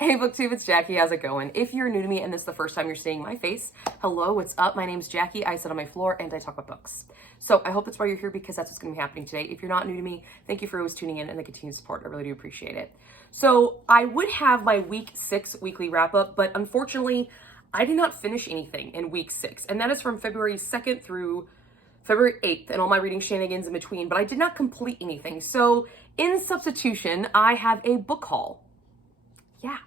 Hey BookTube, it's Jackie. How's it going? If you're new to me and this is the first time you're seeing my face, hello, what's up? My name's Jackie. I sit on my floor and I talk about books. So I hope that's why you're here, because that's what's going to be happening today. If you're not new to me, thank you for always tuning in and the continued support. I really do appreciate it. So I would have my week 6 weekly wrap up, but unfortunately, I did not finish anything in week 6. And that is from February 2nd through February 8th and all my reading shenanigans in between, but I did not complete anything. So in substitution, I have a book haul. Yeah.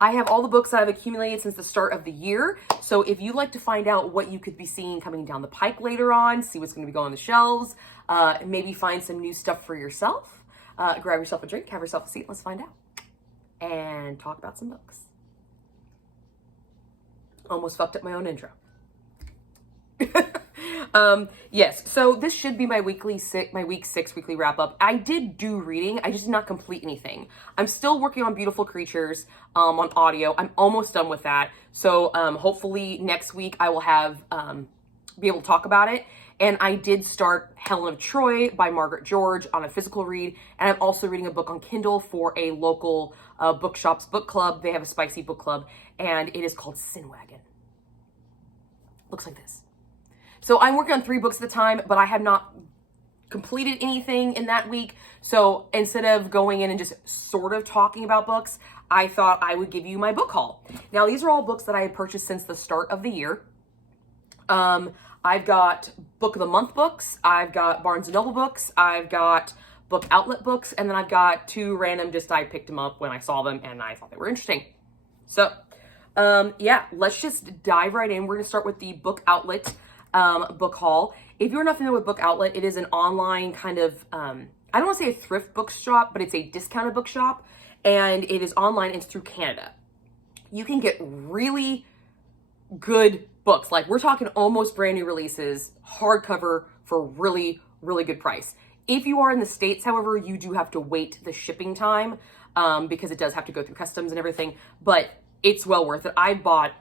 I have all the books that I've accumulated since the start of the year. So if you'd like to find out what you could be seeing coming down the pike later on, see what's going to be going on the shelves, maybe find some new stuff for yourself, grab yourself a drink, have yourself a seat, let's find out and talk about some books. Almost fucked up my own intro. Yes, so this should be my week 6 weekly wrap up. I did do reading, I just did not complete anything. I'm still working on Beautiful Creatures on audio. I'm almost done with that. So hopefully next week I will have be able to talk about it. And I did start Helen of Troy by Margaret George on a physical read, and I'm also reading a book on Kindle for a local bookshop's book club. They have a spicy book club, and it is called Sin Wagon. Looks like this. So I'm working on 3 books at a time, but I have not completed anything in that week. So instead of going in and just sort of talking about books, I thought I would give you my book haul. Now, these are all books that I have purchased since the start of the year. I've got Book of the Month books, I've got Barnes & Noble books, I've got Book Outlet books, and then I've got 2 random, I picked them up when I saw them and I thought they were interesting. So, yeah, let's just dive right in. We're going to start with the Book Outlet book haul. If you're not familiar with Book Outlet, it is an online kind of, I don't want to say a thrift bookshop, but it's a discounted bookshop, and it is online and it's through Canada. You can get really good books. Like, we're talking almost brand new releases, hardcover for really, really good price. If you are in the States, however, you do have to wait the shipping time because it does have to go through customs and everything, but it's well worth it. I bought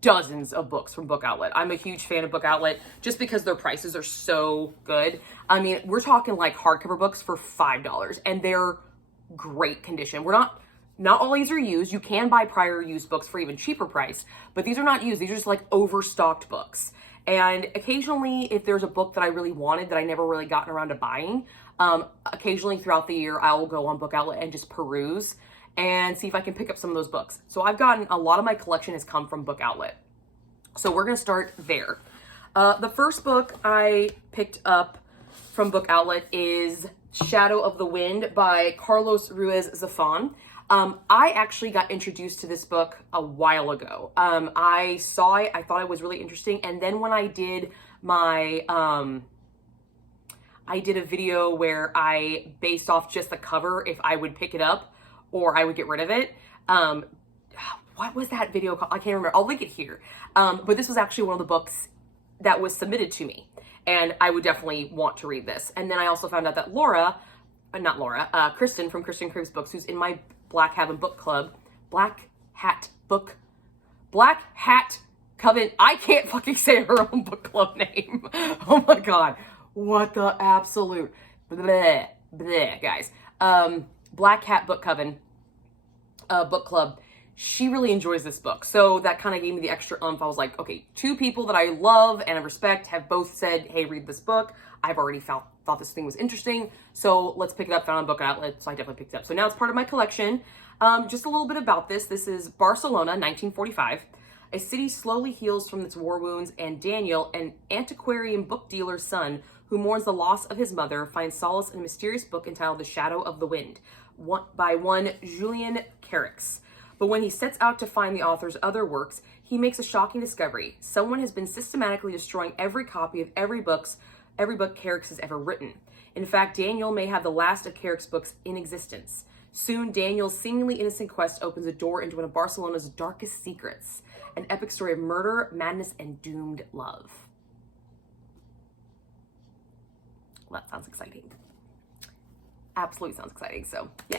dozens of books from Book Outlet. I'm a huge fan of Book Outlet just because their prices are so good. I mean, we're talking like hardcover books for $5 and they're great condition. Not all these are used. You can buy prior used books for even cheaper price, but these are not used. These are just like overstocked books. And occasionally, if there's a book that I really wanted that I never really gotten around to buying, occasionally throughout the year, I will go on Book Outlet and just peruse and see if I can pick up some of those books. So I've gotten, a lot of my collection has come from Book Outlet. So we're going to start there. The first book I picked up from Book Outlet is Shadow of the Wind by Carlos Ruiz Zafón. I actually got introduced to this book a while ago. I saw it, I thought it was really interesting. And then when I did my, I did a video where I based off just the cover if I would pick it up or I would get rid of it. What was that video called? I can't remember. I'll link it here. But this was actually one of the books that was submitted to me, and I would definitely want to read this. And then I also found out that Kristen from Kristen Cribs Books, who's in my Black Hat book club, Black Hat Coven. I can't fucking say her own book club name. Oh my God. What the absolute bleh, bleh, guys. Black Hat Book Coven book club. She really enjoys this book. So that kind of gave me the extra oomph. I was like, okay, 2 people that I love and I respect have both said, hey, read this book. I've already thought this thing was interesting. So let's pick it up, found on Book Outlet. So I definitely picked it up. So now it's part of my collection. Just a little bit about this. This is Barcelona, 1945. A city slowly heals from its war wounds, and Daniel, an antiquarian book dealer's son who mourns the loss of his mother, finds solace in a mysterious book entitled The Shadow of the Wind by one Julien Carrix. But when he sets out to find the author's other works, he makes a shocking discovery. Someone has been systematically destroying every copy of every book Carrix has ever written. In fact, Daniel may have the last of Carrix's books in existence. Soon, Daniel's seemingly innocent quest opens a door into one of Barcelona's darkest secrets, an epic story of murder, madness, and doomed love. Well, that sounds exciting. Absolutely sounds exciting, so yeah.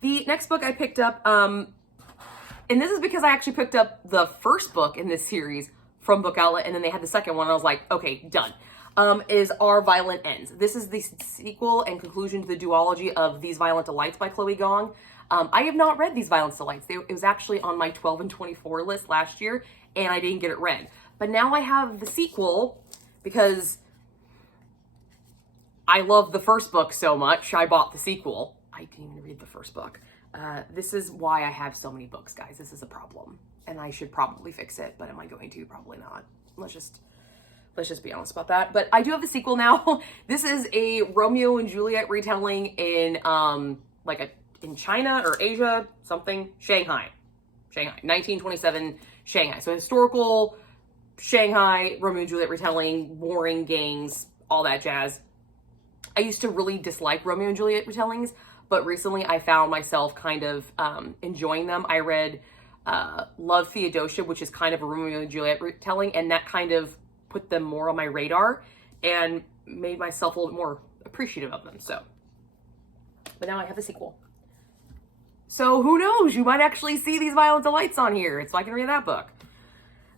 The next book I picked up, and this is because I actually picked up the first book in this series from Book Outlet, and then they had the second one, and I was like, okay, done. Is Our Violent Ends. This is the sequel and conclusion to the duology of These Violent Delights by Chloe Gong. I have not read these Violence Delights. It was actually on my 12 and 24 list last year, and I didn't get it read. But now I have the sequel because I love the first book so much, I bought the sequel. I didn't even read the first book. This is why I have so many books, guys. This is a problem, and I should probably fix it, but am I going to? Probably not. Let's just be honest about that. But I do have the sequel now. This is a Romeo and Juliet retelling in in China or Asia, something, Shanghai, 1927 Shanghai. So historical Shanghai, Romeo and Juliet retelling, warring gangs, all that jazz. I used to really dislike Romeo and Juliet retellings, but recently I found myself kind of enjoying them. I read Love Theodosia, which is kind of a Romeo and Juliet retelling, and that kind of put them more on my radar and made myself a little more appreciative of them. So, but now I have the sequel. So who knows? You might actually see these Violent Delights on here, so I can read that book.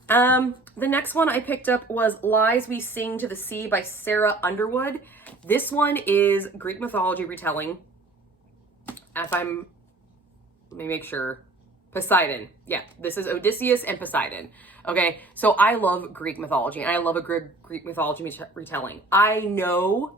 The next one I picked up was Lies We Sing to the Sea by Sarah Underwood. This one is Greek mythology retelling. Let me make sure. Poseidon. Yeah, this is Odysseus and Poseidon. Okay, so I love Greek mythology, and I love a Greek mythology retelling. I know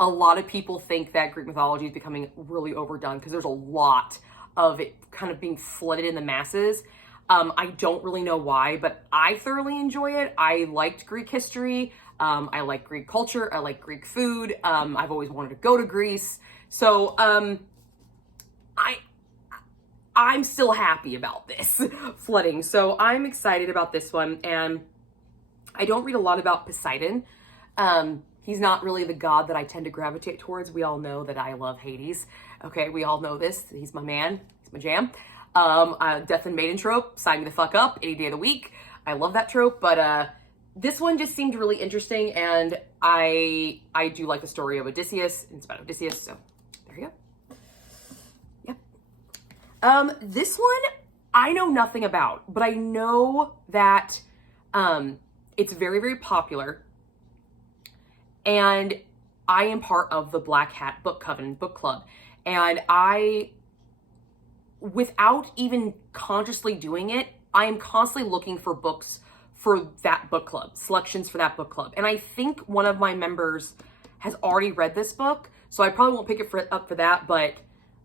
a lot of people think that Greek mythology is becoming really overdone because there's a lot of it kind of being flooded in the masses. I don't really know why, but I thoroughly enjoy it. I liked Greek history. I like Greek culture. I like Greek food. I've always wanted to go to Greece. So I'm still happy about this flooding. So I'm excited about this one. And I don't read a lot about Poseidon. He's not really the god that I tend to gravitate towards. We all know that I love Hades. Okay, we all know this. He's my man. He's my jam. Death and Maiden trope, sign me the fuck up, any day of the week. I love that trope, but this one just seemed really interesting, and I do like the story of Odysseus. It's about Odysseus, so there you go. Yep. This one I know nothing about, but I know that it's very, very popular. And I am part of the Black Hat Book Coven book club. And without even consciously doing it, I am constantly looking for books for that book club, selections for that book club. And I think one of my members has already read this book, so I probably won't pick it up for that, but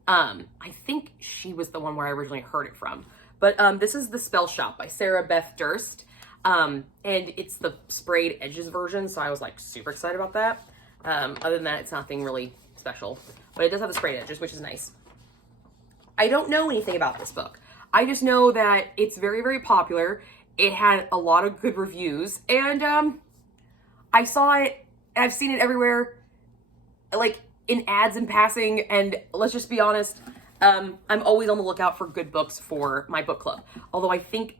I think she was the one where I originally heard it from. But this is The Spell Shop by Sarah Beth Durst. And it's the sprayed edges version, so I was like super excited about that. Other than that, it's nothing really special, but it does have the sprayed edges, which is nice. I don't know anything about this book. I just know that it's very, very popular. It had a lot of good reviews, and I saw it, and I've seen it everywhere, like in ads in passing, and let's just be honest, I'm always on the lookout for good books for my book club. Although I think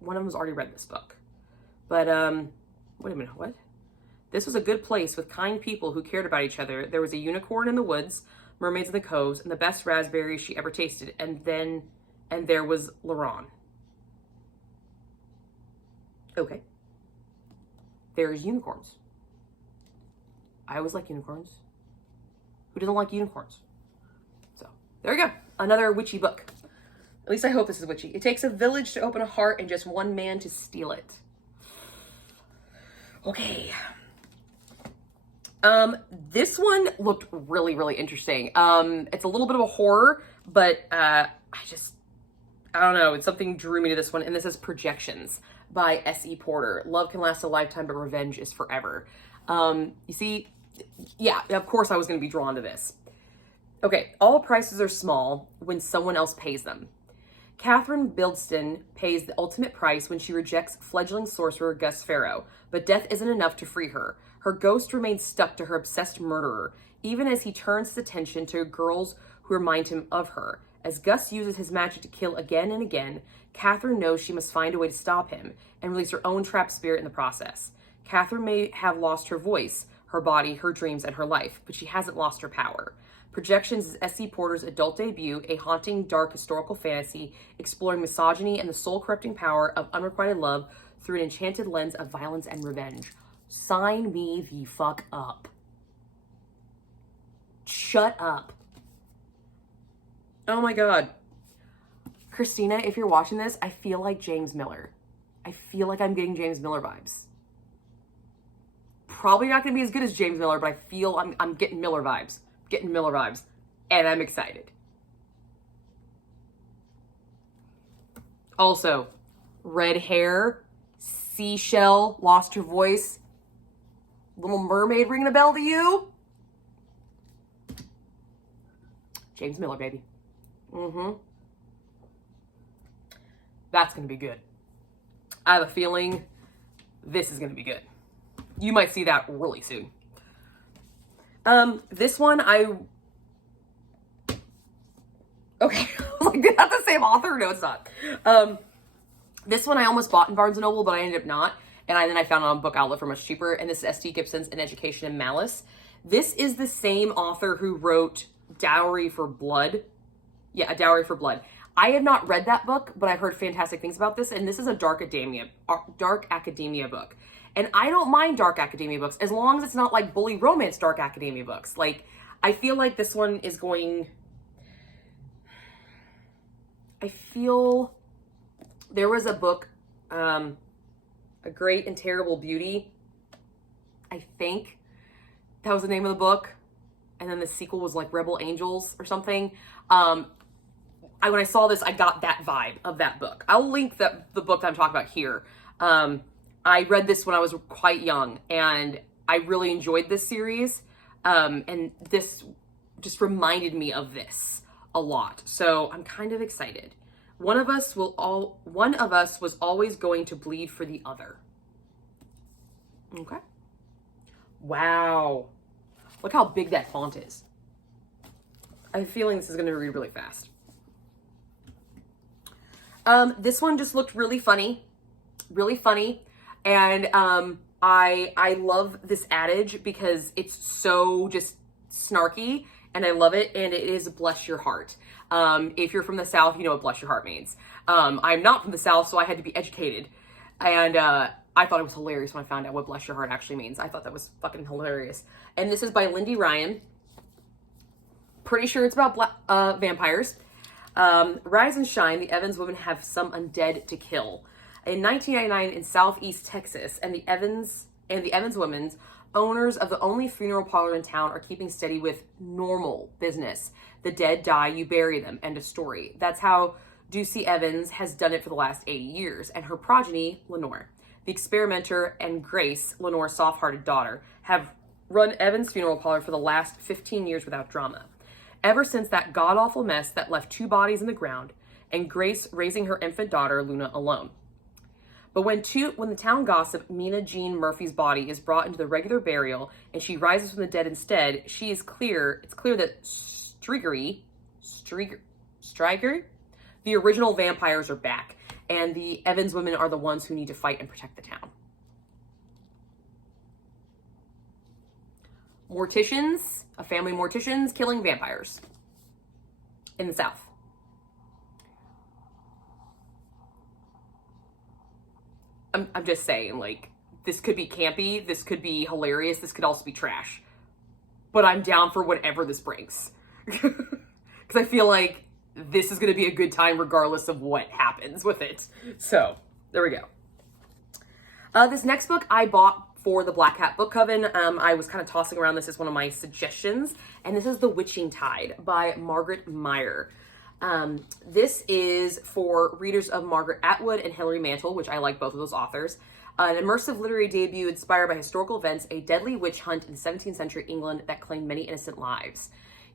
one of them has already read this book. But, wait a minute, what? This was a good place with kind people who cared about each other. There was a unicorn in the woods, mermaids in the coves, and the best raspberries she ever tasted. And there was Laron. Okay. There's unicorns. I always like unicorns. Who doesn't like unicorns? So, there you go. Another witchy book. At least I hope this is witchy. It takes a village to open a heart and just one man to steal it. Okay. This one looked really, really interesting. It's a little bit of a horror, but I don't know. It's something drew me to this one. And this is Projections by S.E. Porter. Love can last a lifetime, but revenge is forever. You see, yeah, of course I was going to be drawn to this. Okay, all prices are small when someone else pays them. Catherine Bilston pays the ultimate price when she rejects fledgling sorcerer Gus Farrow, but death isn't enough to free her. Her ghost remains stuck to her obsessed murderer, even as he turns his attention to girls who remind him of her. As Gus uses his magic to kill again and again, Catherine knows she must find a way to stop him and release her own trapped spirit in the process. Catherine may have lost her voice, her body, her dreams, and her life, but she hasn't lost her power. Projections is S.E. Porter's adult debut, a haunting, dark historical fantasy exploring misogyny and the soul-corrupting power of unrequited love through an enchanted lens of violence and revenge. Sign me the fuck up. Shut up. Oh my God. Christina, if you're watching this, I feel like James Miller. I feel like I'm getting James Miller vibes. Probably not going to be as good as James Miller, but I feel I'm getting Miller vibes. Getting Miller vibes. And I'm excited. Also, red hair, seashell, lost her voice. Little Mermaid ringing a bell to you? James Miller, baby. That's going to be good. I have a feeling this is going to be good. You might see that really soon. This one okay, like, is that the same author? No, it's not. This one I almost bought in Barnes & Noble, but I ended up not. And then I found it on Book Outlet for much cheaper. And this is S.T. Gibson's An Education in Malice. This is the same author who wrote Dowry for Blood. Yeah, A Dowry for Blood. I have not read that book, but I've heard fantastic things about this. And this is a dark academia book. And I don't mind dark academia books as long as it's not like bully romance dark academia books. Like, I feel like this one is going... I feel there was a book, A Great and Terrible Beauty. I think that was the name of the book. And then the sequel was like Rebel Angels or something. When I saw this, I got that vibe of that book. I'll link the book that I'm talking about here. I read this when I was quite young, and I really enjoyed this series. And this just reminded me of this a lot. So I'm kind of excited. One of us was always going to bleed for the other. Okay. Wow. Look how big that font is. I have a feeling this is going to read really fast. This one just looked really funny. Really funny. And I love this adage because it's so just snarky, and I love it, and it is bless your heart. If you're from the South, you know what bless your heart means. I'm not from the South, so I had to be educated. And I thought it was hilarious when I found out what bless your heart actually means. I thought that was fucking hilarious. And this is by Lindy Ryan. Pretty sure it's about vampires. Rise and shine, the Evans women have some undead to kill. In 1999 in Southeast Texas, and the Evans women, owners of the only funeral parlor in town, are keeping steady with normal business. The dead die, you bury them. End of story. That's how Ducey Evans has done it for the last 80 years. And her progeny, Lenore, the experimenter, and Grace, Lenore's soft-hearted daughter, have run Evans' funeral parlor for the last 15 years without drama. Ever since that god-awful mess that left 2 bodies in the ground, and Grace raising her infant daughter, Luna, alone. But when the town gossip Mina Jean Murphy's body is brought into the regular burial and she rises from the dead instead, it's clear that Striggery, the original vampires are back, and the Evans women are the ones who need to fight and protect the town. Morticians, a family of morticians killing vampires in the South. I'm just saying, like, this could be campy, this could be hilarious, this could also be trash. But I'm down for whatever this brings. Because I feel like this is going to be a good time regardless of what happens with it. So, there we go. This next book I bought for the Black Hat Book Coven. I was kind of tossing around this as one of my suggestions. And this is The Witching Tide by Margaret Meyer. This is for readers of Margaret Atwood and Hilary Mantel, which I like both of those authors. An immersive literary debut inspired by historical events, a deadly witch hunt in 17th century England that claimed many innocent lives.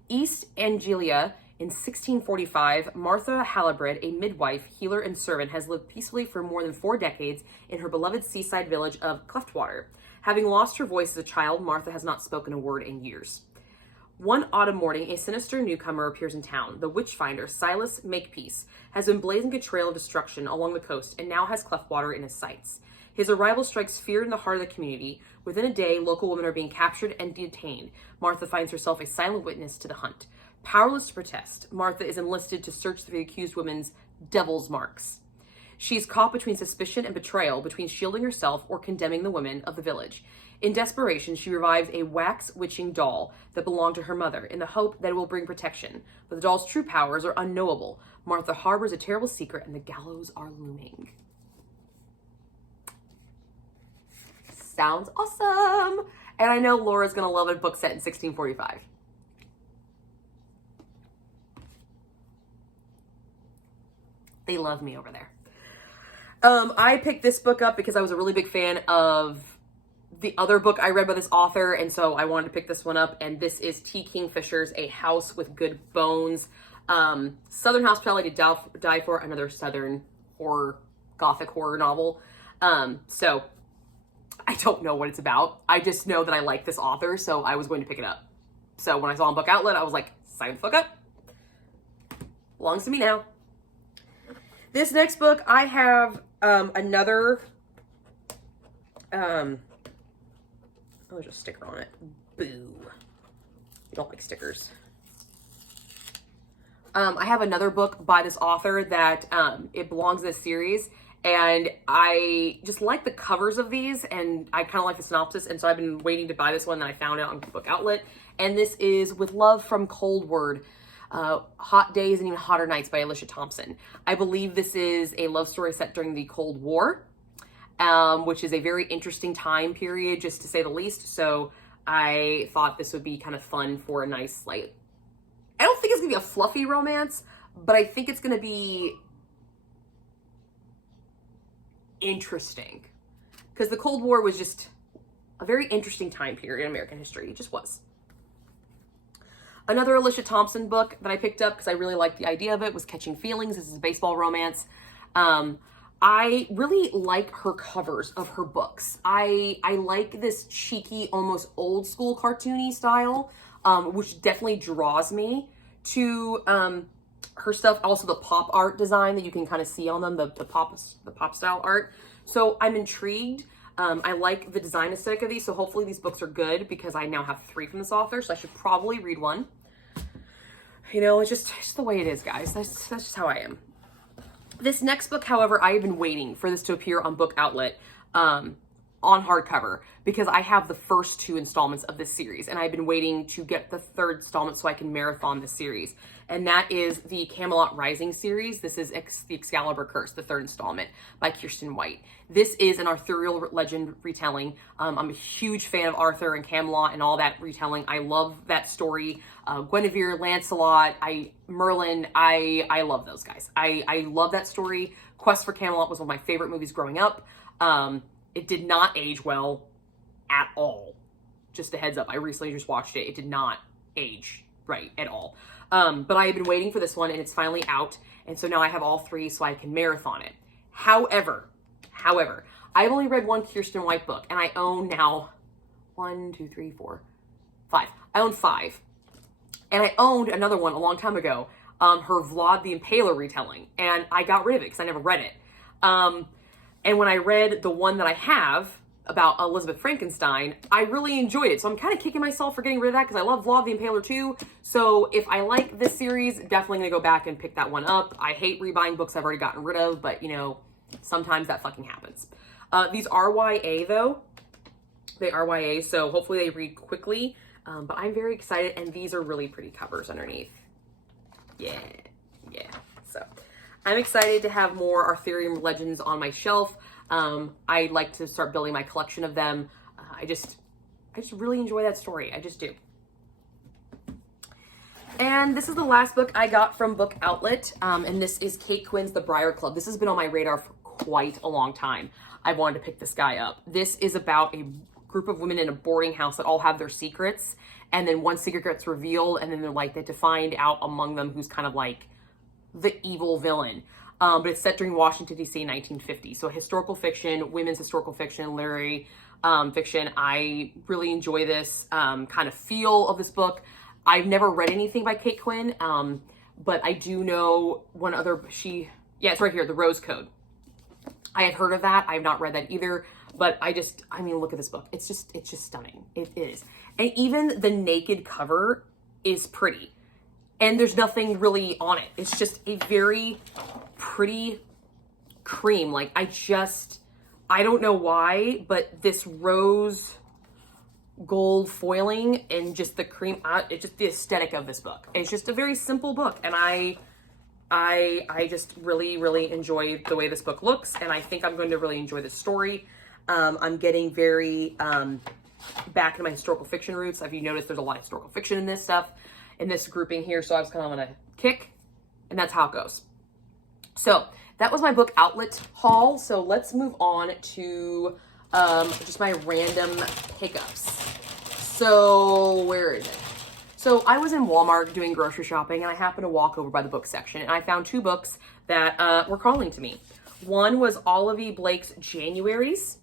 East Anglia in 1645, Martha Hallibred, a midwife, healer, and servant, has lived peacefully for more than 4 decades in her beloved seaside village of Cleftwater. Having lost her voice as a child, Martha has not spoken a word in years. One autumn morning, a sinister newcomer appears in town. The witchfinder, Silas Makepeace, has been blazing a trail of destruction along the coast and now has Cleftwater in his sights. His arrival strikes fear in the heart of the community. Within a day, local women are being captured and detained. Martha finds herself a silent witness to the hunt. Powerless to protest, Martha is enlisted to search for the accused women's devil's marks. She is caught between suspicion and betrayal, between shielding herself or condemning the women of the village. In desperation, she revives a wax witching doll that belonged to her mother in the hope that it will bring protection. But the doll's true powers are unknowable. Martha harbors a terrible secret and the gallows are looming. Sounds awesome! And I know Laura's gonna love a book set in 1645. They love me over there. I picked this book up because I was a really big fan of the other book I read by this author, and so I wanted to pick this one up, and this is T. Kingfisher's A House with Good Bones. Southern Hospitality to Die For, another Southern horror, gothic horror novel. So I don't know what it's about. I just know that I like this author, so I was going to pick it up. So when I saw on Book Outlet, I was like, sign the fuck up. Belongs to me now. This next book, I have another, oh, there's a sticker on it. Boo. I don't like stickers. I have another book by this author that it belongs in this series, and I just like the covers of these, and I kind of like the synopsis, and so I've been waiting to buy this one, and I found it on Book Outlet, and this is With Love from Cold Word, Hot Days and Even Hotter Nights by Alicia Thompson. I believe this is a love story set during the Cold War, which is a very interesting time period, just to say the least. So I thought this would be kind of fun for a nice, like, I don't think it's gonna be a fluffy romance, but I think it's gonna be interesting. Because the Cold War was just a very interesting time period in American history. It just was. Another Alicia Thompson book that I picked up because I really liked the idea of it was Catching Feelings. This is a baseball romance. I really like her covers of her books. I like this cheeky, almost old school cartoony style, which definitely draws me to her stuff. Also the pop art design that you can kind of see on them, the pop style art. So I'm intrigued. I like the design aesthetic of these, so hopefully these books are good because I now have 3 from this author, so I should probably read one. You know, it's just the way it is, guys. That's just how I am. This next book, however, I have been waiting for this to appear on Book Outlet on hardcover because I have the first 2 installments of this series, and I've been waiting to get the 3rd installment so I can marathon this series. And that is the Camelot Rising series. This is the Excalibur Curse, the 3rd installment by Kirsten White. This is an Arthurian legend retelling. I'm a huge fan of Arthur and Camelot and all that retelling. I love that story. Guinevere, Lancelot, Merlin, I love those guys. I love that story. Quest for Camelot was one of my favorite movies growing up. It did not age well at all. Just a heads up, I recently just watched it. It did not age right at all. But I have been waiting for this one, and it's finally out. And so now I have all 3 so I can marathon it. However, I've only read one Kirsten White book, and I own now 1, 2, 3, 4, 5. I own 5. And I owned another one a long time ago, her Vlad the Impaler retelling, and I got rid of it because I never read it. And when I read the one that I have about Elizabeth Frankenstein, I really enjoyed it. So I'm kind of kicking myself for getting rid of that because I love Vlad the Impaler too. So if I like this series, definitely gonna go back and pick that one up. I hate rebuying books I've already gotten rid of, but you know, sometimes that fucking happens. These are YA though. They are YA, so hopefully they read quickly. But I'm very excited, and these are really pretty covers underneath. Yeah. So I'm excited to have more Arthurian legends on my shelf. I'd like to start building my collection of them. I just really enjoy that story. I just do. And this is the last book I got from Book Outlet, and this is Kate Quinn's The Briar Club. This has been on my radar for quite a long time. I wanted to pick this guy up. This is about a group of women in a boarding house that all have their secrets, and then one secret gets revealed, and then they're like, they have to find out among them who's kind of like the evil villain. But it's set during Washington, D.C. in 1950. So historical fiction, women's historical fiction, literary fiction. I really enjoy this kind of feel of this book. I've never read anything by Kate Quinn, but I do know one other, it's right here, The Rose Code. I had heard of that. I have not read that either, but I mean, look at this book. It's just stunning. It is. And even the naked cover is pretty. And there's nothing really on it. It's just a very pretty cream. Like, I don't know why, but this rose gold foiling and just the cream. It's just the aesthetic of this book. It's just a very simple book, and I just really, really enjoy the way this book looks, and I think I'm going to really enjoy this story. I'm getting very back into my historical fiction roots. If you noticed, there's a lot of historical fiction in this stuff, in this grouping here, so I was kind of on a kick, and that's how it goes. So that was my book outlet haul. So let's move on to just my random pickups. So where is it? So I was in Walmart doing grocery shopping, and I happened to walk over by the book section, and I found 2 books that were calling to me. One was Olivia Blake's Januaries.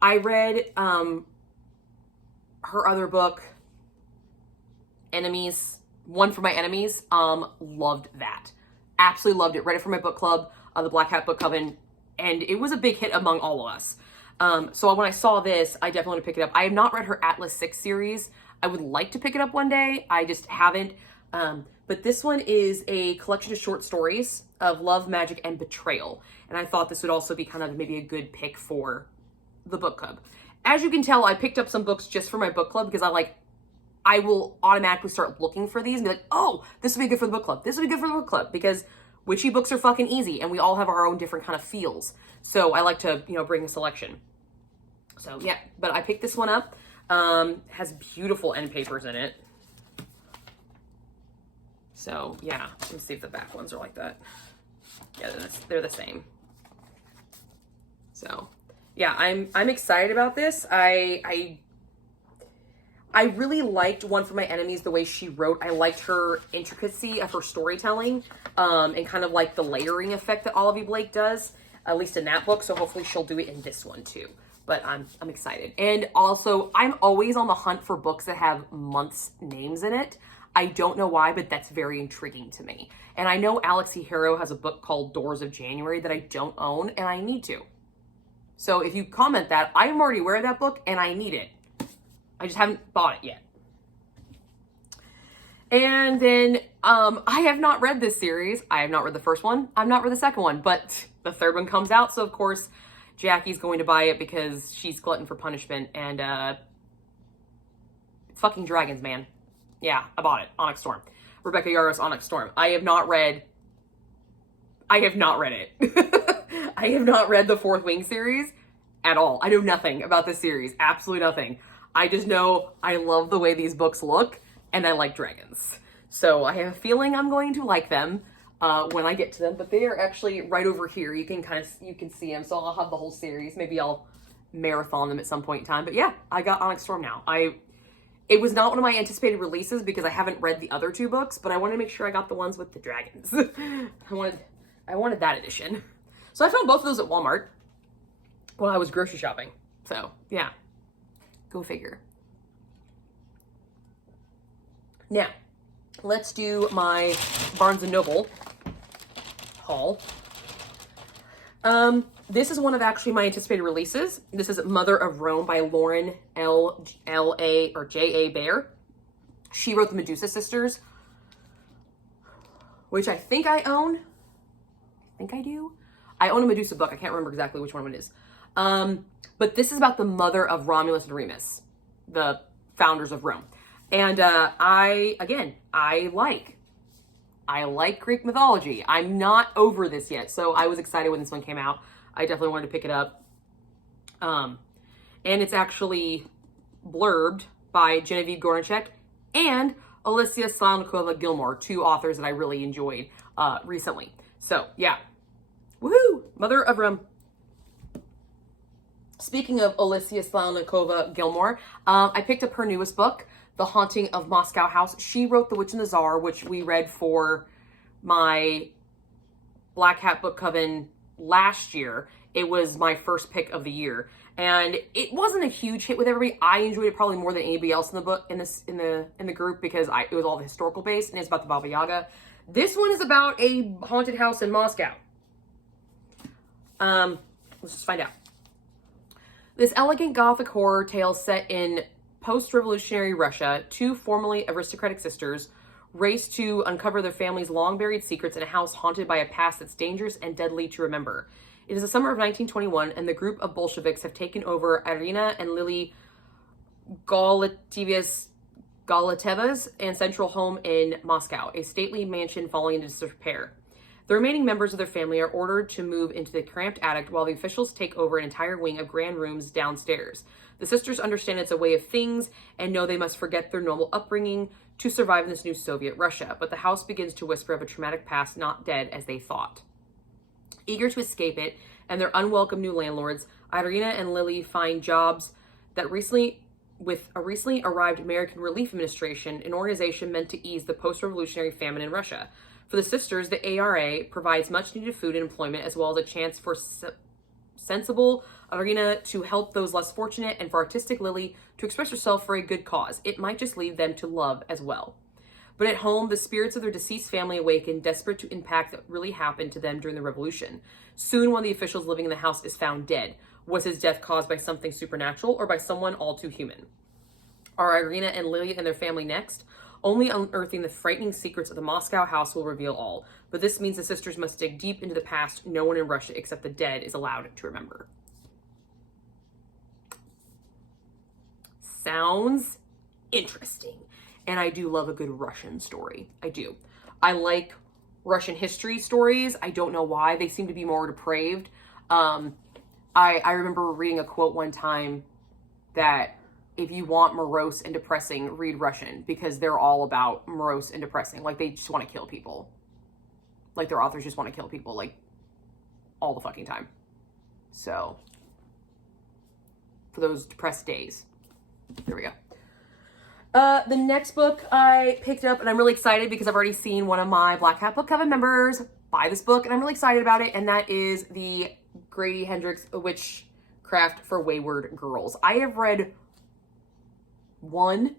I read her other book, Enemies, One for My Enemies. Loved that. Absolutely loved it. Read it for my book club, the Black Hat Book Coven, and it was a big hit among all of us. So when I saw this, I definitely want to pick it up. I have not read her Atlas 6 series. I would like to pick it up one day. I just haven't. But this one is a collection of short stories of love, magic, and betrayal. And I thought this would also be kind of maybe a good pick for the book club. As you can tell, I picked up some books just for my book club because I will automatically start looking for these and be like, oh, this would be good for the book club. This would be good for the book club, because witchy books are fucking easy and we all have our own different kind of feels. So I like to, bring a selection. So yeah, but I picked this one up. Has beautiful end papers in it. So yeah, let's see if the back ones are like that. Yeah, they're the same. So yeah, I'm excited about this. I really liked One for My Enemies, the way she wrote. I liked her intricacy of her storytelling, and kind of like the layering effect that Olivia Blake does, at least in that book. So hopefully she'll do it in this one too. But I'm excited. And also, I'm always on the hunt for books that have months' names in it. I don't know why, but that's very intriguing to me. And I know Alex E. Harrow has a book called Doors of January that I don't own, and I need to. So if you comment that, I'm already aware of that book, and I need it. I just haven't bought it yet. And then I have not read this series. I have not read the first one. I've not read the second one, but the third one comes out. So of course, Jackie's going to buy it because she's glutton for punishment. And fucking dragons, man. Yeah, I bought it. Onyx Storm. Rebecca Yarros, Onyx Storm. I have not read it. I have not read the Fourth Wing series at all. I know nothing about this series. Absolutely nothing. I just know I love the way these books look, and I like dragons. So I have a feeling I'm going to like them when I get to them, but they are actually right over here. You can see them, so I'll have the whole series. Maybe I'll marathon them at some point in time. But yeah, I got Onyx Storm now. It was not one of my anticipated releases because I haven't read the other 2 books, but I wanted to make sure I got the ones with the dragons. I wanted that edition. So I found both of those at Walmart while I was grocery shopping. So yeah, go figure. Now, let's do my Barnes & Noble haul. This is one of actually my anticipated releases. This is Mother of Rome by Lauren J.A. Baer. She wrote the Medusa Sisters, which I think I own. I think I do. I own a Medusa book. I can't remember exactly which one it is. But this is about the mother of Romulus and Remus, the founders of Rome. And I like Greek mythology. I'm not over this yet, so I was excited when this one came out. I definitely wanted to pick it up. And it's actually blurbed by Genevieve Gornichek and Alicia Slavnikova-Gilmore, 2 authors that I really enjoyed recently. So yeah, woohoo! Mother of Rome. Speaking of Alicia Slavnikova-Gilmore, I picked up her newest book, The Haunting of Moscow House. She wrote The Witch and the Tsar, which we read for my Black Hat Book Coven last year. It was my first pick of the year, and it wasn't a huge hit with everybody. I enjoyed it probably more than anybody else in the book in the group because it was all the historical based, and it's about the Baba Yaga. This one is about a haunted house in Moscow. Let's just find out. This elegant Gothic horror tale set in post-revolutionary Russia, 2 formerly aristocratic sisters race to uncover their family's long-buried secrets in a house haunted by a past that's dangerous and deadly to remember. It is the summer of 1921, and the group of Bolsheviks have taken over Irina and Lily Galateva's ancestral home in Moscow, a stately mansion falling into disrepair. The remaining members of their family are ordered to move into the cramped attic while the officials take over an entire wing of grand rooms downstairs. The sisters understand it's a way of things and know they must forget their normal upbringing to survive in this new Soviet Russia, but the house begins to whisper of a traumatic past not dead as they thought. Eager to escape it and their unwelcome new landlords, Irina and Lily find jobs that with a recently arrived American Relief Administration, an organization meant to ease the post-revolutionary famine in Russia. For the sisters, the ARA provides much-needed food and employment, as well as a chance for sensible Irina to help those less fortunate, and for artistic Lily to express herself for a good cause. It might just lead them to love as well. But at home, the spirits of their deceased family awaken, desperate to impact what really happened to them during the revolution. Soon, one of the officials living in the house is found dead. Was his death caused by something supernatural or by someone all too human? Are Irina and Lily and their family next? Only unearthing the frightening secrets of the Moscow house will reveal all. But this means the sisters must dig deep into the past no one in Russia except the dead is allowed to remember. Sounds interesting. And I do love a good Russian story. I do. I like Russian history stories. I don't know why. They seem to be more depraved. I remember reading a quote one time that if you want morose and depressing, read Russian, because they're all about morose and depressing. Like, they just want to kill people. Like, their authors just want to kill people, like, all the fucking time. So, for those depressed days. There we go. The next book I picked up, and I'm really excited because I've already seen one of my Black Hat Book Coven members buy this book, and I'm really excited about it, and that is the Grady Hendrix Witchcraft for Wayward Girls. I have read one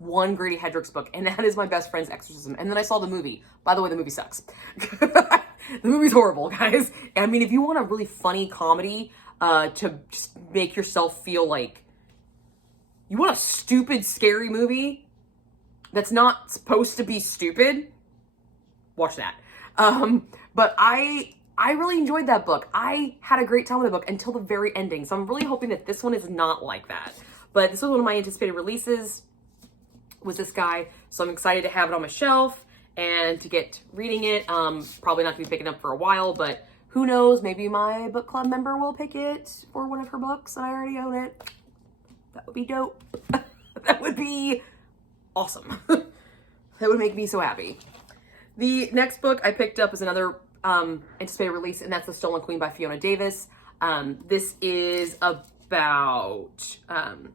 Grady Hendrix book, and that is My Best Friend's Exorcism. And then I saw the movie. By the way, the movie sucks. The movie's horrible, guys. I mean, if you want a really funny comedy to just make yourself feel like you want a stupid, scary movie that's not supposed to be stupid, watch that. But I really enjoyed that book. I had a great time with the book until the very ending. So I'm really hoping that this one is not like that. But this was one of my anticipated releases, was this guy. So I'm excited to have it on my shelf and to get reading it. Probably not going to be picking up for a while, but who knows? Maybe my book club member will pick it for one of her books and I already own it. That would be dope. That would be awesome. That would make me so happy. The next book I picked up is another anticipated release, and that's The Stolen Queen by Fiona Davis. This is about, told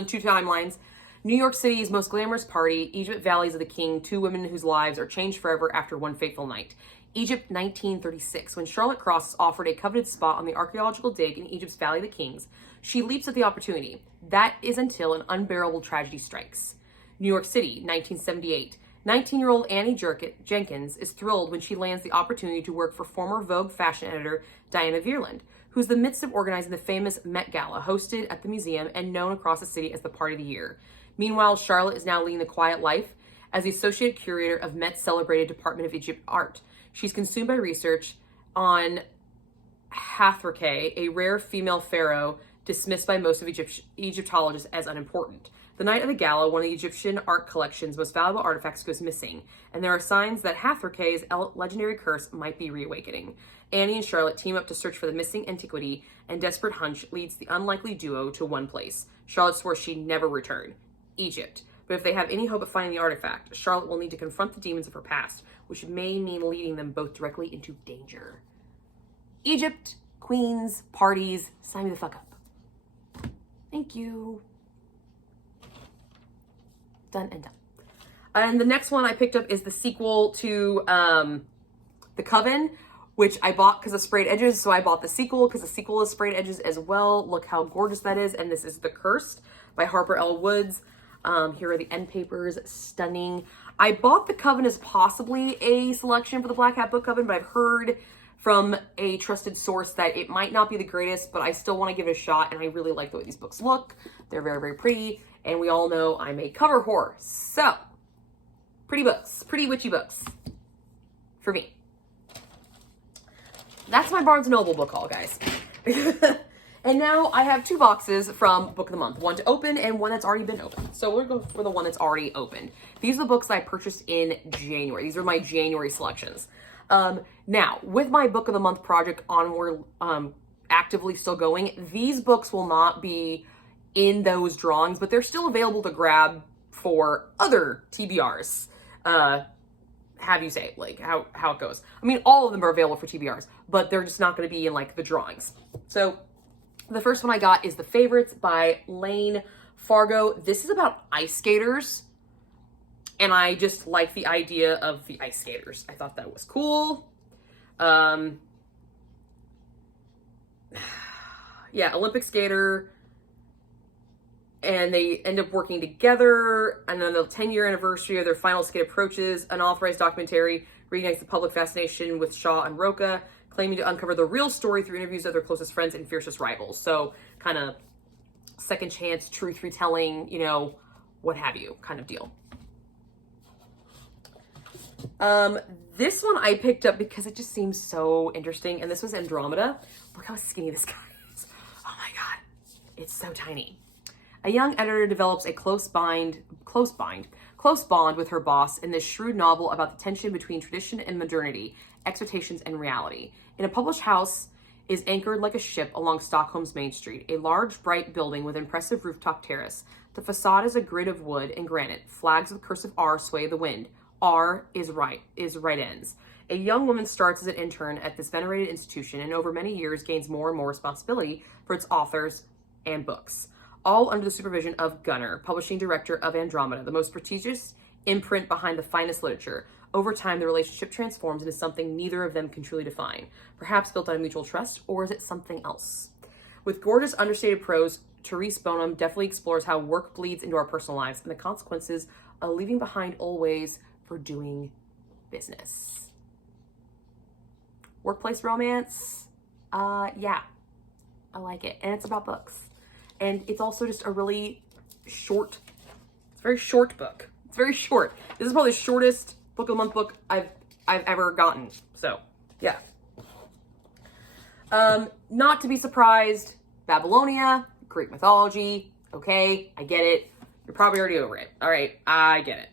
in two timelines. New York City's most glamorous party, Egypt Valleys of the King, two women whose lives are changed forever after one fateful night. Egypt, 1936. When Charlotte Cross is offered a coveted spot on the archaeological dig in Egypt's Valley of the Kings, she leaps at the opportunity. That is until an unbearable tragedy strikes. New York City, 1978. 19-year-old Annie Jenkins is thrilled when she lands the opportunity to work for former Vogue fashion editor Diana Vreeland, who's in the midst of organizing the famous Met Gala, hosted at the museum and known across the city as the party of the year. Meanwhile, Charlotte is now leading the quiet life as the associate curator of Met's celebrated Department of Egypt art. She's consumed by research on Hathrake, a rare female pharaoh dismissed by most of Egyptologists as unimportant. The night of the gala, one of the Egyptian art collection's most valuable artifacts goes missing, and there are signs that Hathrake's legendary curse might be reawakening. Annie and Charlotte team up to search for the missing antiquity, and desperate hunch leads the unlikely duo to one place. Charlotte swore she'd never return: Egypt. But if they have any hope of finding the artifact, Charlotte will need to confront the demons of her past, which may mean leading them both directly into danger. Egypt, queens, parties, sign me the fuck up. Thank you. Done and done. And the next one I picked up is the sequel to The Coven, which I bought because of sprayed edges. So I bought the sequel because the sequel is sprayed edges as well. Look how gorgeous that is. And this is The Cursed by Harper L. Woods. Here are the end papers. Stunning. I bought The Coven as possibly a selection for the Black Hat Book Coven, but I've heard from a trusted source that it might not be the greatest, but I still want to give it a shot, and I really like the way these books look. They're very, very pretty, and we all know I'm a cover whore. So, pretty books, pretty witchy books for me. That's my Barnes & Noble book haul, guys. And now I have 2 boxes from Book of the Month, one to open and one that's already been opened. So we're going to go for the one that's already opened. These are the books I purchased in January. These are my January selections. Now, with my Book of the Month project onward, actively still going, these books will not be in those drawings, but they're still available to grab for other TBRs. Have you say, like, how it goes. I mean, all of them are available for TBRs, but they're just not going to be in, like, the drawings. So the first one I got is The Favorites by Lane Fargo. This is about ice skaters, and I just like the idea of the ice skaters. I thought that was cool. Yeah, Olympic skater, and they end up working together, and then the 10-year anniversary of their final skate approaches. An unauthorized documentary reignites the public fascination with Shaw and Roca, claiming to uncover the real story through interviews of their closest friends and fiercest rivals. So kind of second chance, truth retelling, you know, what have you kind of deal. This one I picked up because it just seems so interesting, and this was Andromeda. Look how skinny this guy is. Oh my God, it's so tiny. A young editor develops a close bond with her boss in this shrewd novel about the tension between tradition and modernity, expectations and reality. In a published house is anchored like a ship along Stockholm's Main Street, a large, bright building with impressive rooftop terrace. The facade is a grid of wood and granite. Flags with cursive R sway the wind. R is right ends. A young woman starts as an intern at this venerated institution and over many years gains more and more responsibility for its authors and books, all under the supervision of Gunnar, publishing director of Andromeda, the most prestigious imprint behind the finest literature. Over time, the relationship transforms into something neither of them can truly define, perhaps built on mutual trust, or is it something else? With gorgeous, understated prose, Therese Bonham definitely explores how work bleeds into our personal lives and the consequences of leaving behind old ways for doing business. Workplace romance, yeah, I like it. And it's about books. And it's also just a really short, it's a very short book. It's very short. This is probably the shortest Book of the Month book I've ever gotten. So, yeah. Not to be surprised, Babylonia, Greek mythology. Okay, I get it. You're probably already over it. All right, I get it.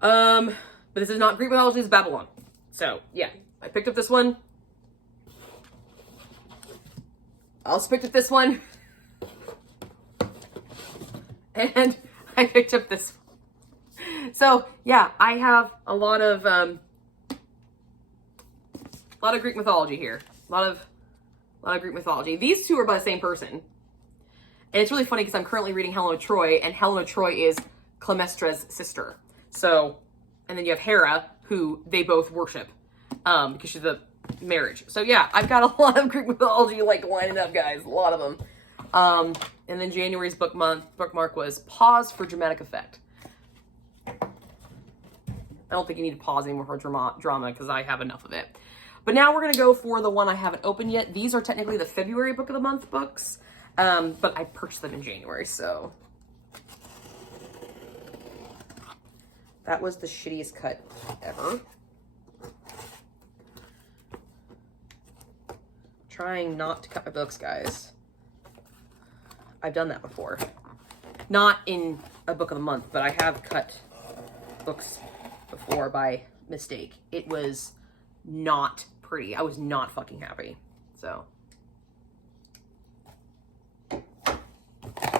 But this is not Greek mythology, it's Babylon. So, yeah, I picked up this one. I also picked up this one. And I picked up this one. So, yeah, I have a lot of Greek mythology here. A lot of Greek mythology. These two are by the same person. And it's really funny because I'm currently reading Helen of Troy, and Helen of Troy is Clytemnestra's sister. So, and then you have Hera, who they both worship, because she's the marriage. So yeah, I've got a lot of Greek mythology, like, lining up, guys. A lot of them. And then January's bookmark was pause for dramatic effect. I don't think you need to pause anymore for drama because I have enough of it. But now we're going to go for the one I haven't opened yet. These are technically the February Book of the Month books, but I purchased them in January, so. That was the shittiest cut ever. Trying not to cut my books, guys. I've done that before. Not in a Book of the Month, but I have cut books before by mistake. It was not pretty. I was not fucking happy. So.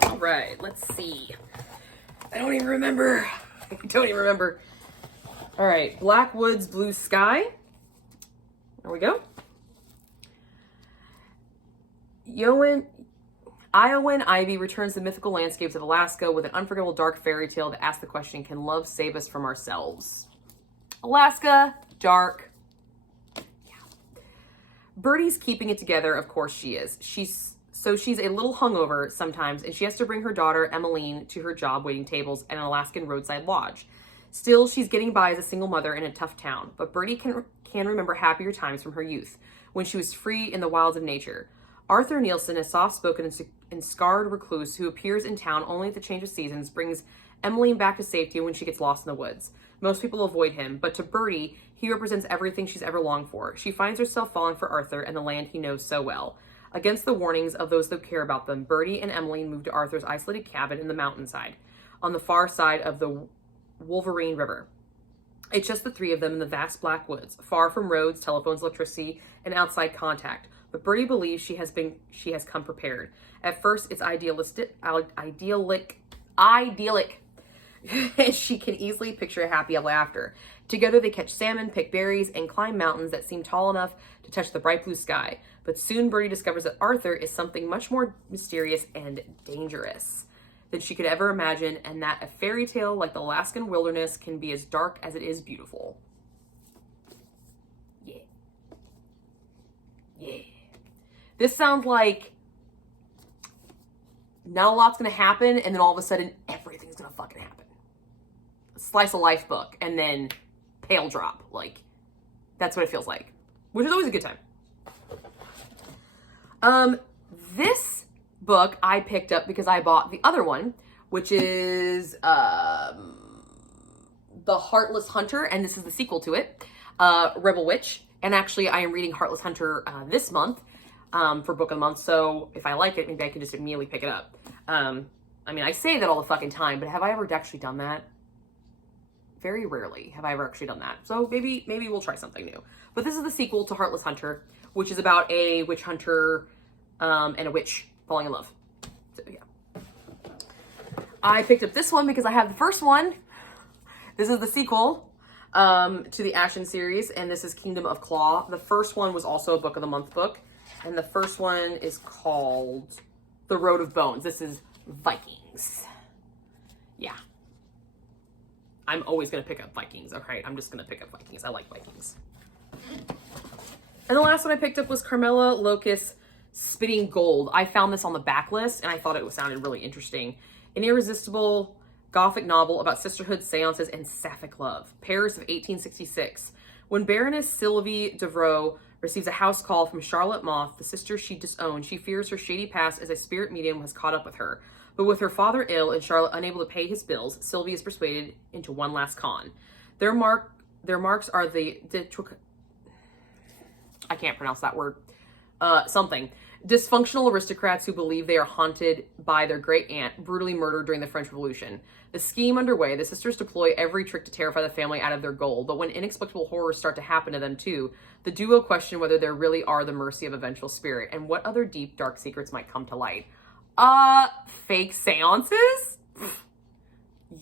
All right, let's see. I don't even remember. I don't even remember. All right, Blackwood's Blue Sky. There we go. Iowan Ivy returns to the mythical landscapes of Alaska with an unforgettable dark fairy tale that asks the question, can love save us from ourselves? Alaska, dark. Yeah. Birdie's keeping it together, of course she is. She's a little hungover sometimes, and she has to bring her daughter, Emmeline, to her job waiting tables at an Alaskan roadside lodge. Still, she's getting by as a single mother in a tough town, but Birdie can remember happier times from her youth, when she was free in the wilds of nature. Arthur Nielsen, a soft-spoken and scarred recluse who appears in town only at the change of seasons, brings Emmeline back to safety when she gets lost in the woods. Most people avoid him, but to Birdie, he represents everything she's ever longed for. She finds herself falling for Arthur and the land he knows so well. Against the warnings of those that care about them, Bertie and Emmeline moved to Arthur's isolated cabin in the mountainside, on the far side of the Wolverine River. It's just the three of them in the vast black woods, far from roads, telephones, electricity, and outside contact. But Bertie believes she has come prepared. At first, it's idyllic, and she can easily picture a happy ever after. Together, they catch salmon, pick berries, and climb mountains that seem tall enough to touch the bright blue sky. But soon, Bertie discovers that Arthur is something much more mysterious and dangerous than she could ever imagine, and that a fairy tale like the Alaskan wilderness can be as dark as it is beautiful. Yeah. Yeah. This sounds like not a lot's gonna happen, and then all of a sudden, everything's gonna fucking happen. A slice of life book, and then pale drop. Like, that's what it feels like. Which is always a good time. This book I picked up because I bought the other one, which is The Heartless Hunter, and this is the sequel to it, Rebel Witch. And actually, I am reading Heartless Hunter this month for Book of the Month, so if I like it, maybe I can just immediately pick it up. I mean, I say that all the fucking time, but have I ever actually done that? Very rarely have I ever actually done that. So maybe we'll try something new. But this is the sequel to Heartless Hunter, which is about a witch hunter and a witch falling in love. So yeah. I picked up this one because I have the first one. This is the sequel to the Ashen series, and this is Kingdom of Claw. The first one was also a Book of the Month book, and the first one is called The Road of Bones. This is Vikings. Yeah. I'm always going to pick up Vikings, okay? I'm just going to pick up Vikings. I like Vikings. And the last one I picked up was Carmela Locust Spitting Gold. I found this on the backlist, and I thought it sounded really interesting. An irresistible Gothic novel about sisterhood, seances, and sapphic love. Paris of 1866. When Baroness Sylvie Devereux receives a house call from Charlotte Moth, the sister she disowned, she fears her shady past as a spirit medium has caught up with her. But with her father ill and Charlotte unable to pay his bills, Sylvie is persuaded into one last con. Their marks are I can't pronounce that word. Something. Dysfunctional aristocrats who believe they are haunted by their great aunt, brutally murdered during the French Revolution. The scheme underway, the sisters deploy every trick to terrify the family out of their goal, but when inexplicable horrors start to happen to them too, the duo question whether there really are the mercy of a vengeful spirit, and what other deep, dark secrets might come to light. Fake seances?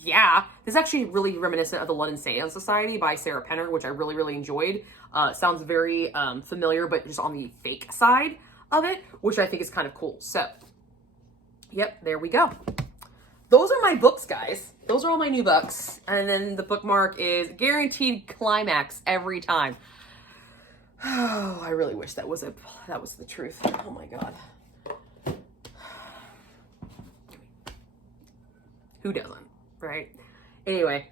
Yeah. This is actually really reminiscent of the London Seance Society by Sarah Penner, which I really, really enjoyed. Sounds very familiar, but just on the fake side of it, which I think is kind of cool. So, yep, there we go. Those are my books, guys. Those are all my new books. And then the bookmark is guaranteed climax every time. Oh, I really wish that was the truth. Oh my God. Who doesn't, right? Anyway,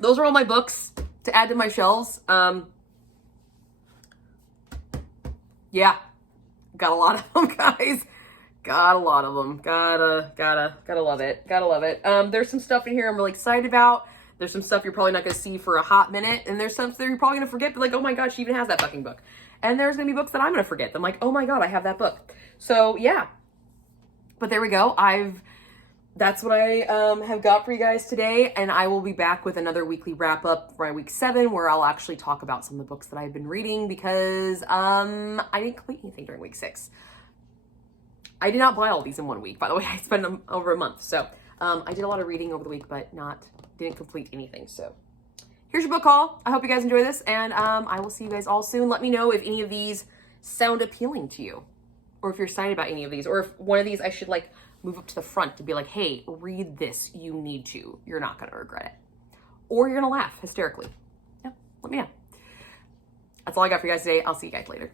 those are all my books to add to my shelves. Yeah, got a lot of them, guys. Got a lot of them. Gotta love it. Gotta love it. There's some stuff in here I'm really excited about. There's some stuff you're probably not going to see for a hot minute. And there's some stuff you're probably going to forget, but like, oh my God, she even has that fucking book. And there's going to be books that I'm going to forget. I'm like, oh my God, I have that book. So yeah, but there we go. That's what I have got for you guys today, and I will be back with another weekly wrap-up for my week 7, where I'll actually talk about some of the books that I've been reading, because I didn't complete anything during week 6. I did not buy all these in one week, by the way. I spent them over a month, so I did a lot of reading over the week, but didn't complete anything. So here's your book haul. I hope you guys enjoy this, and I will see you guys all soon. Let me know if any of these sound appealing to you, or if you're excited about any of these, or if one of these I should like move up to the front to be like, hey, read this, you need to. You're not gonna regret it. Or you're gonna laugh hysterically. Yeah, let me know. That's all I got for you guys today. I'll see you guys later.